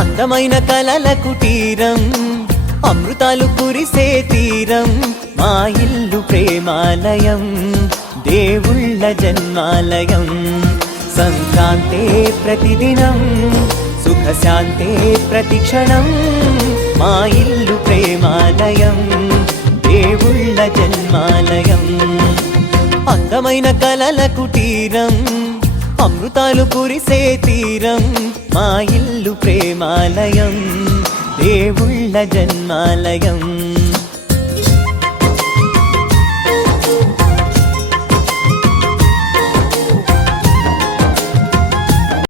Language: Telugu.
అందమైన కలల కుటీరం, అమృతాలు కురిసే తీరం, మా ఇల్లు ప్రేమాలయం, దేవుళ్ళ జన్మాలయం. సంక్రాంతే ప్రతిదినం, సుఖశాంతే ప్రతిక్షణం, మా ఇల్లు ప్రేమాలయం, దేవుళ్ళ జన్మాలయం. అందమైన కలల కుటీరం, అమృతాలు కురిసే తీరం, మా ఇల్లు ప్రేమాలయం, దేవుళ్ళ జన్మాలయం.